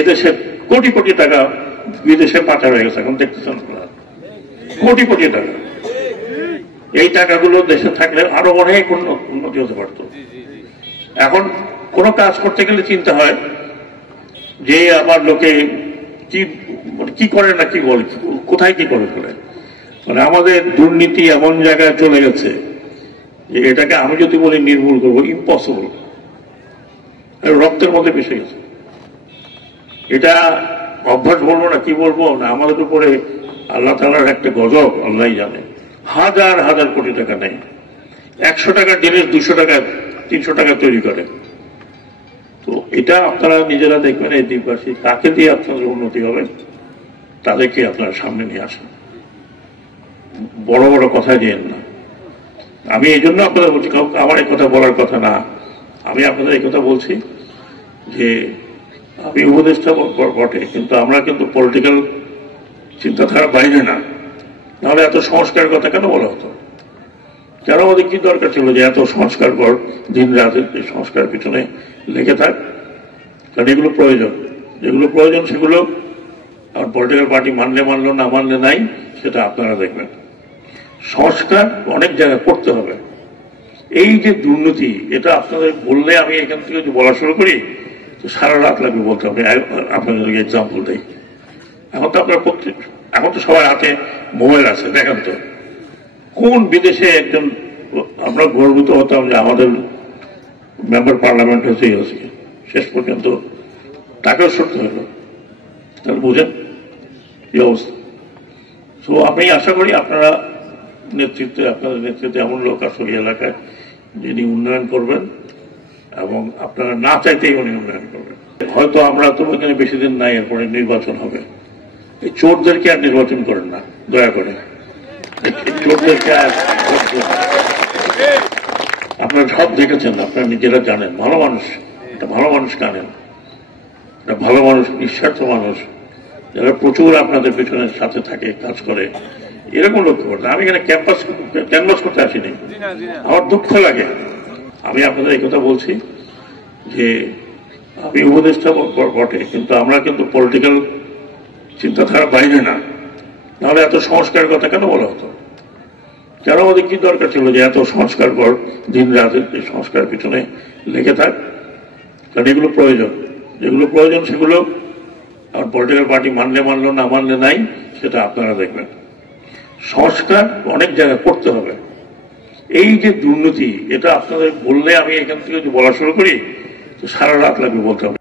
এদেশে কোটি কোটি টাকা বিদেশে পাচার হয়ে গেছে, এখন দেখতেছেন কোটি কোটি টাকা। এই টাকাগুলো দেশে থাকলে আরো অনেক উন্নতি হতে পারত। এখন কোনো কাজ করতে গেলে চিন্তা হয় যে আবার লোকে কি করে না কি বলে, কোথায় কি করে ফেলে। মানে আমাদের দুর্নীতি এমন জায়গায় চলে গেছে যে এটাকে আমি যদি বলি নির্মূল করবো, ইম্পসিবল, রক্তের মধ্যে মিশে গেছে। এটা অভ্যাস বলবো না, কি বলবো না, আমাদের উপরে আল্লাহ তাআলার একটা গজব আল্লাহ জানে। হাজার হাজার কোটি টাকা নেই, 100 টাকার জিনিস 200 টাকা 300 টাকা তৈরি করে। তো এটা আপনারা নিজেরা দেখবেন, এই দ্বীপবাসী কাকে দিয়ে আপনাদের উন্নতি হবে তাদেরকে আপনারা সামনে নিয়ে আসেন, বড় বড় কথা দিয়েন না। আমি এই জন্য আপনাদের বলছি, আমার এই কথা বলার কথা না, আমি আপনাদের এই কথা বলছি যে আমি উপদেষ্টা বটে, কিন্তু আমরা কিন্তু পলিটিক্যাল চিন্তাধারার বাইরে না। নাহলে এত সংস্কারের কথা কেন বলা হতো? কেন আমাদের কি দরকার ছিল যে এত সংস্কার কর, দিন রাতে সংস্কার পিছনে লেগে থাক? কারণ এগুলো প্রয়োজন, যেগুলো প্রয়োজন সেগুলো আর পলিটিক্যাল পার্টি মানলে মানলো, না মানলে নাই, সেটা আপনারা দেখবেন। সংস্কার অনেক জায়গায় করতে হবে। এই যে দুর্নীতি, এটা আপনাদের বললে আমি এখান থেকে যদি বলা শুরু করি তো সারা রাত লাগবে বলতে হবে। আপনাদের এক্সাম্পল দেই, এখন তো আপনার এখন তো সবার হাতে মোবাইল আছে, দেখেন তো কোন বিদেশে একজন, আমরা গর্বিত হতাম যে আমাদের মেম্বার পার্লামেন্ট হয়েছে, শেষ পর্যন্ত তাকেও সরতে হলো। তাহলে বুঝেন কি অবস্থা। তো আমি আশা করি আপনারা আপনাদের নেতৃত্বে এমন লোক আসলে এলাকায় যিনি উন্নয়ন করবেন, এবং আপনারা না চাইতেই উনি উন্নয়ন করবেন। হয়তো আমরা তো এখানে বেশি দিন নাই, এরপরে নির্বাচন হবে। এই চোরদেরকে আর নির্বাচন করেন না দয়া করে, চোরদেরকে আর। আপনারা সব দেখেছেন, আপনারা নিজেরা জানেন, ভালো মানুষ, একটা ভালো মানুষকে আনেন, একটা ভালো মানুষ, নিঃস্বার্থ মানুষ, যারা প্রচুর আপনাদের পেছনের সাথে থাকে, কাজ করে, এরকম লক্ষ্য করতে। আমি এখানে ক্যানভাস করতে আসিনি, আমার দুঃখ লাগে। আমি আপনাদের এই কথা বলছি যে আমি উপদেষ্টা বটে, কিন্তু আমরা কিন্তু পলিটিক্যাল চিন্তাধারার বাইরে না। নাহলে এত সংস্কারের কথা কেন বলা হতো? কেন আমাদের কি দরকার ছিল যে এত সংস্কার কর, দিন রাতে সংস্কার পিছনে লেগে থাক? কারণ এগুলো প্রয়োজন, যেগুলো প্রয়োজন সেগুলো আর পলিটিক্যাল পার্টি মানলে মানলো, না মানলে নাই, সেটা আপনারা দেখবেন। সংস্কার অনেক জায়গায় করতে হবে। এই যে দুর্নীতি, এটা আপনাদের বললে আমি এখান থেকে যদি বলা শুরু করি তো সারা রাত লাগবে বলতে হবে।